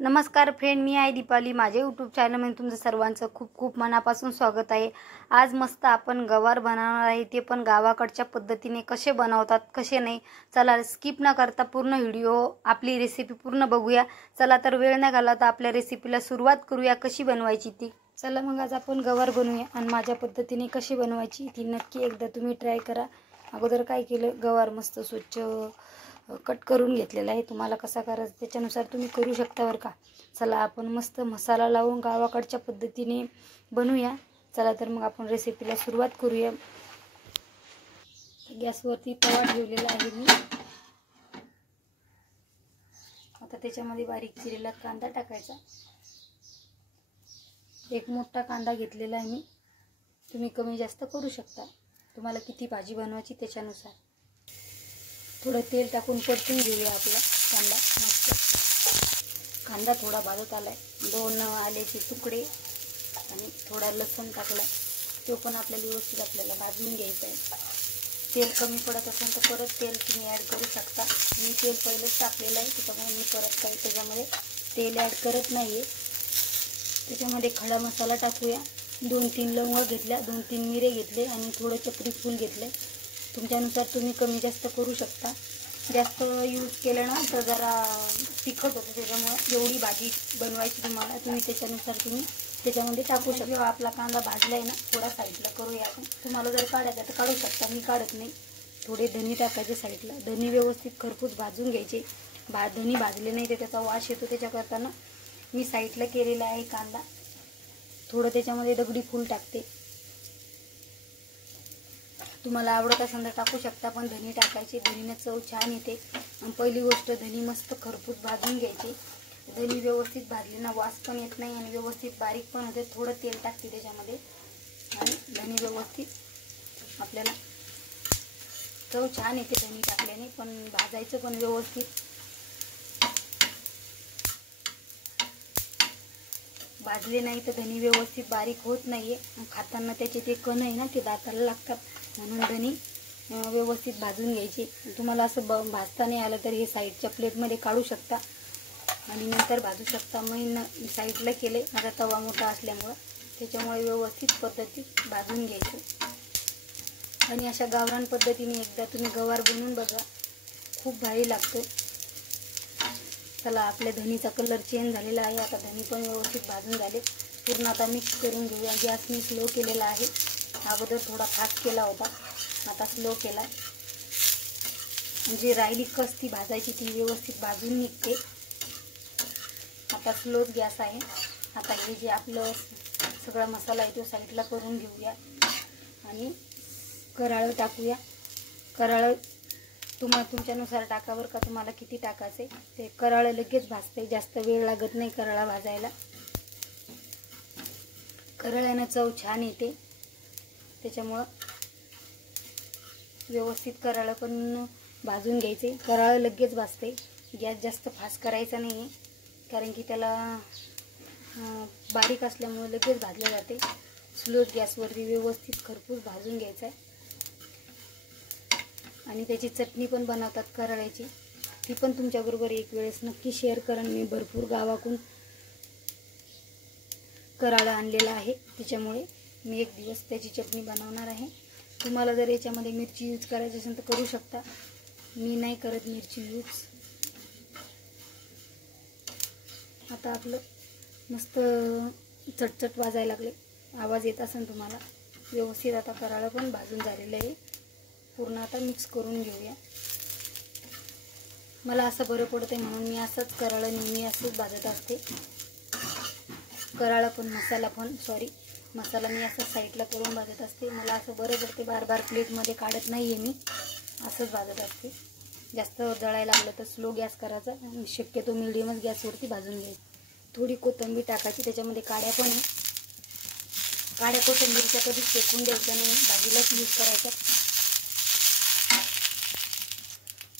नमस्कार फ्रेंड, मी आहे दीपाली। माझे यूट्यूब चॅनलमध्ये तुमचं सर्वांचं खूप खूप मनापासून स्वागत आहे। आज मस्त आपण गवार बनवणार आहे, ते पण गावाकडच्या पद्धतीने। कसे बनवतात कसे नाही, चला स्किप न करता पूर्ण व्हिडिओ आपली रेसिपी पूर्ण बघूया। चला तर वेळ न घालवता आपल्या रेसिपीला सुरुवात करूया, कशी बनवायची ती। चला मग आज आपण गवार बनवूया आणि माझ्या पद्धतीने कशी बनवायची ती नक्की एकदा तुम्ही ट्राय करा। अगोदर काय केलं, गवार मस्त स्वच्छ कट करून घेतलेला आहे। तुम्हाला कसा करायचा त्याच्यानुसार तुम्ही करू शकता बरं का। चला आपण मस्त मसाला लावून गावाकडच्या पद्धतीने बनवूया। चला तर मग आपण रेसिपीला सुरुवात करूया। गॅसवरती तवा ठेवलेला आहे मी। आता त्याच्यामध्ये बारीक चिरलेला कांदा टाकायचा। एक मोठा कांदा घेतलेला आहे मी, तुम्ही कमी जास्त करू शकता, तुम्हाला किती भाजी बनवायची त्याच्यानुसार। थोडं तेल टाकून परतून घेऊया आपला कांदा। मस्त कांदा थोडा भाजत आलाय, 2 आल्याचे तुकडे आणि थोडा लसूण टाकला, तो पण आपल्याला व्यवस्थित आपल्याला भाजून घ्यायचा आहे। तेल कमी पडत असेल तर परत तेल तुम्ही ॲड करू शकता। मी तेल पहिलेच टाकलेलं आहे, त्याच्यामुळे मी परत काही त्याच्यामध्ये तेल ॲड करत नाही आहे। त्याच्यामध्ये खडा मसाला टाकूया। 2-3 लवंग घेतल्या, 2-3 मिरे घेतले आणि थोडं चक्री फूल घेतले। तुमच्यानुसार तुम्ही कमी जास्त करू शकता। जास्त यूज केलं ना तर जरा तिखट होतं, त्याच्यामुळे जेवढी भाजी बनवायची तुम्हाला तुम्ही त्याच्यानुसार तुम्ही त्याच्यामध्ये टाकू शकता। जेव्हा आपला कांदा भाजला आहे ना, थोडा साईडला करूया आपण। तुम्हाला जर काढायचं तर काढू शकता, मी काढत नाही। थोडे धने टाकायचे साईडला, धने व्यवस्थित खरपूस भाजून घ्यायचे। धने भाजले नाही तर त्याचा वास येतो, त्याच्याकरता ना मी साईडला केलेला आहे कांदा। थोडं त्याच्यामध्ये दगडी फूल टाकते, तुम्हाला आवडत असेल तर टाकू शकता, पण धने टाकायचे, धनीने चव छान येते। आणि पहिली गोष्ट धने मस्त खरपूस भाजून घ्यायचे। धने व्यवस्थित भाजले ना वास पण येत नाही आणि व्यवस्थित बारीक पण होते। थोडं तेल टाकते त्याच्यामध्ये आणि धने व्यवस्थित आपल्याला चव छान येते धने टाकल्याने, पण भाजायचं पण व्यवस्थित। भाजले नाही तर धने व्यवस्थित बारीक होत नाहीये, खाताना त्याचे ते कण आहे ना ते दाताला लागतात, म्हणून धने व्यवस्थित भाजून घ्यायचे। तुम्हाला असं भाजता नाही आलं तर हे साईडच्या प्लेटमध्ये काढू शकता आणि नंतर भाजू शकता। मी साईडला केले, माझा तवा मोठा असल्यामुळं त्याच्यामुळे व्यवस्थित पद्धतीत भाजून घ्यायचं। आणि अशा गावरान पद्धतीने एकदा तुम्ही गवार बनवून बघा, खूप भारी लागतं। चला आपल्या धनीचा कलर चेंज झालेला आहे, आता धनी पण व्यवस्थित भाजून झाले पूर्ण। आता मिक्स करून घेऊया। गॅस मी स्लो केलेला आहे, अगोदर थोडा फास्ट केला होता, आता स्लो केला। म्हणजे राहिली कस ती भाजायची ती व्यवस्थित भाजून निघते। आता स्लोच गॅस आहे। आता हे जे आपलं सगळा मसाला आहे तो साईडला करून घेऊया आणि कराळ टाकूया। कराळ तुमच्यानुसार टाका बरं का, तुम्हाला किती टाकायचे ते। कराळ लगेच भाजते, जास्त वेळ लागत नाही कराळा भाजायला। कराळ्यानं चव छान येते, त्याच्यामुळं व्यवस्थित कराळ पण भाजून घ्यायचे। कराळ लगेच भाजते, गॅस जास्त फास्ट करायचा नाही आहे, कारण की त्याला बारीक असल्यामुळे लगेच भाजले जाते। स्लो गॅसवरती व्यवस्थित खरपूस भाजून घ्यायचा आहे। आणि त्याची चटणी पण बनवतात कराळ्याची, ती पण तुमच्याबरोबर एक वेळेस नक्की शेअर करेन। मी भरपूर गावाकडून कराळा आणलेला आहे, त्याच्यामुळे मी एक दिवस त्याची चटणी बनवणार आहे। तुम्हाला जर याच्यामध्ये मिरची यूज करायची असेल तर करू शकता, मी नाही करत मिरची यूज। आता आपलं मस्त चटचट वाजायला लागले, आवाज येत असेल तुम्हाला व्यवस्थित। आता कराळा पण भाजून झालेलं आहे पूर्ण, आता मिक्स करून घेऊया। मला असं बरं पडते म्हणून मी असंच कराळा नेहमी असंच भाजत असते। कराळा पण मसाला मी असं साईडला करून भाजत असते, मला असं बरं पडते। बार बार प्लेटमध्ये काढत नाही आहे, मी असंच भाजत असते। जास्त जळायला लागलं तर स्लो गॅस करायचा, शक्यतो मिडियमच गॅसवरती भाजून घ्यायचं। थोडी कोथिंबीर टाकायची, त्याच्यामध्ये काड्या पण आहे। काड्या कोथिंबीरच्या कधी फेकून द्यायच्या नाही, भाजीलाच यूज करायचा।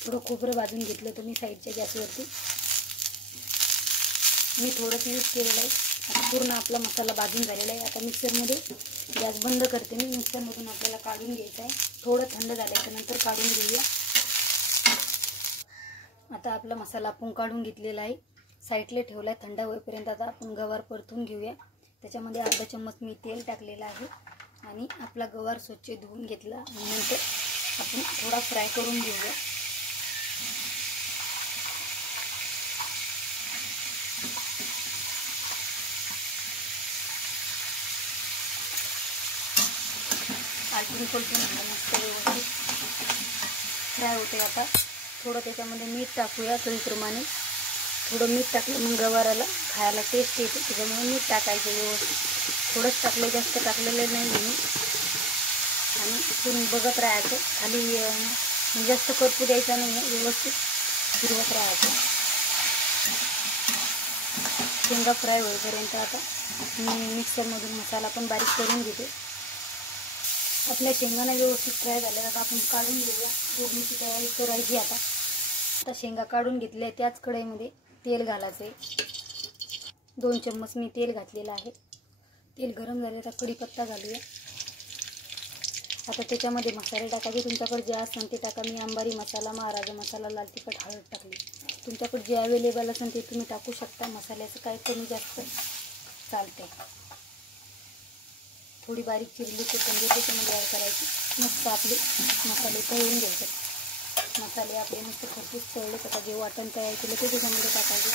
थोडं खोबरं भाजून घेतलं तुम्ही साईडच्या गॅसवरती, मी थोडंच यूज केलेलं आहे। आता पूर्ण आपला मसाला भाजून झालेला आहे। आता मिक्सरमध्ये गॅस बंद करते मी, मिक्सरमधून आपल्याला काढून घ्यायचं आहे। थोडं थंड झाल्याच्या नंतर काढून घेऊया। आता आपला मसाला आपण काढून घेतलेला आहे साईडला ठेवला आहे थंड होईपर्यंत. आता आपण गवार परतून घेऊया. त्याच्यामध्ये अर्धा चम्मच मी तेल टाकलेलं आहे आणि आपला गवार स्वच्छ धुवून घेतला आणि नंतर आपण थोडा फ्राय करून घेऊया. आलटून पलटून मस्त व्यवस्थित फ्राय होते. आता थोडं त्याच्यामध्ये मीठ टाकूया चवीप्रमाणे. थोडं मीठ टाकलं मग गवाराला खायला टेस्ट येते, त्याच्यामुळे मीठ टाकायचं व्यवस्थित. थोडंच टाकलं, जास्त टाकलेलं नाही मी. आणि तुम्ही बघत राहायचं, खाली जास्त करपू द्यायचं नाही, व्यवस्थित फिरवत राहायचं. शेंगा फ्राय होईपर्यंत आता मी मिक्सरमधून मसाला पण बारीक करून घेते. आपल्या शेंगांना व्यवस्थित फ्राय झाल्या आता आपण काढून घेऊया. फोडणीची तयारी करायची. आता शेंगा काढून घेतल्या. त्याच कढईमध्ये तेल घालायचं आहे. 2 चम्मच मी तेल घातलेलं आहे. तेल गरम झाले तर कढीपत्ता घालूया. आता त्याच्यामध्ये मसाले टाकायचे. तुमच्याकडे जे असेल ते टाका. मी अंबारी मसाला, महाराजा मसाला, लाल तिखट, हळद टाकली. तुमच्याकडे जे अवेलेबल असेल ते तुम्ही टाकू शकता. मसाल्याचं काही कमी जास्त चालते. थोडी बारीक चिरली कोथिंबीर त्याच्यामध्ये ॲड करायची. मस्त आपले मसाले तळून घ्यायचे. मसाले आपले मस्त खरपूस तळले. आता जे वाटण तयार केलं ते त्याच्यामध्ये टाकायचे.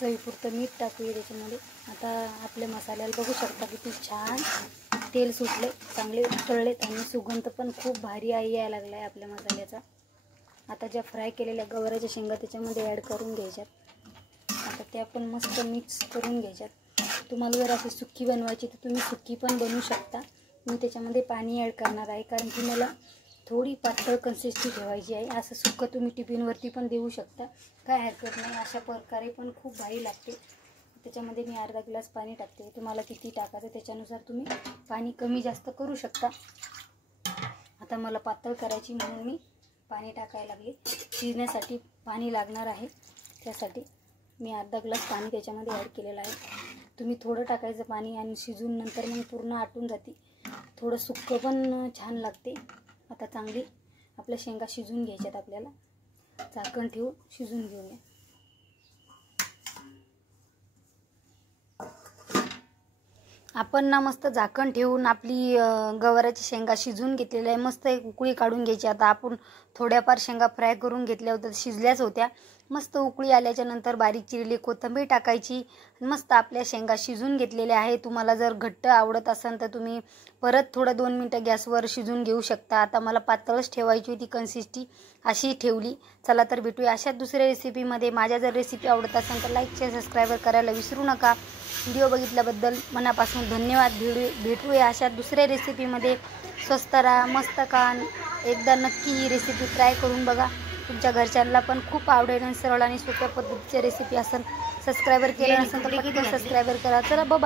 चवीपुरतं मीठ टाकूया त्याच्यामध्ये. आता आपल्या मसाल्याला बघू शकता किती छान तेल सुटले, चांगले तळलेत आणि सुगंध पण खूप भारी यायला लागला आहे आपल्या मसाल्याचा. आता ज्या फ्राय केलेल्या गवाराच्या शेंगा त्याच्यामध्ये ॲड करून घ्यायच्यात. आता त्या पण मस्त मिक्स करून घ्यायच्यात. तुम्हाला जर अशी सुक्की बनवायची तर तुम्ही सुक्की पण बनवू शकता. मी त्याच्यामध्ये पाणी ॲड करणार आहे, कारण की मला थोडी पातळ कन्सिस्टन्सी ठेवायची आहे. असं सुक्कं तुम्ही टिफिनवरती पण देऊ शकता, काय हरकत नाही. अशा प्रकारे पण खूप भारी लागते. त्याच्यामध्ये मी अर्धा ग्लास पाणी टाकते. तुम्हाला किती टाकायचं त्याच्यानुसार तुम्ही पाणी कमी जास्त करू शकता. आता मला पातळ करायची म्हणून मी पाणी टाकायला लागले. शिजण्यासाठी पाणी लागणार आहे, त्यासाठी मी अर्धा ग्लास पाणी त्याच्यामध्ये ॲड केलेलं आहे. तुम्ही थोडं टाकायचं पाणी आणि शिजून नंतर मग पूर्ण आटून जाते. थोडं सुक्कं पण छान लागते. आता चांगली आपल्या शेंगा शिजून घ्यायच्यात. आपल्याला झाकण ठेवून शिजून घेऊया. आपण ना मस्त झाकण ठेवून आपली गवाराची शेंगा शिजून घेतलेल्या आहे. मस्त एक उकळी काढून घ्यायची. आता आपण थोड्याफार शेंगा फ्राय करून घेतल्या होत्या, शिजल्याच होत्या. मस्त उकळी आल्याच्या नंतर बारीक चिरलेली कोथिंबीर टाकायची. मस्त आपल्या शेंगा शिजून घेतलेल्या आहे. तुम्हाला जर घट्ट आवडत असेल तर तुम्ही परत थोडं 2 मिनटं गॅसवर शिजून घेऊ शकता. आता मला पातळच ठेवायची होती कन्सिस्टन्सी, अशी ठेवली. चला तर भेटूया अशा दुसऱ्या रेसिपीमध्ये. माझ्या जर रेसिपी आवडत असेल तर लाईक, शेअर, सबस्क्राईब करायला विसरू नका. व्हिडिओ बघितल्याबद्दल मनापासून धन्यवाद. भेटूया अशा दुसऱ्या रेसिपीमध्ये. स्वस्त राहा, मस्त खा. एकदा नक्की ही रेसिपी ट्राय करून बघा. तुमच्या घरच्यांना पण खूप आवडेल. सरळ आणि सोप्या पद्धतीची रेसिपी असेल. सबस्क्रायबर केलं नसेल तर सबस्क्रायबर करा. चला बाय.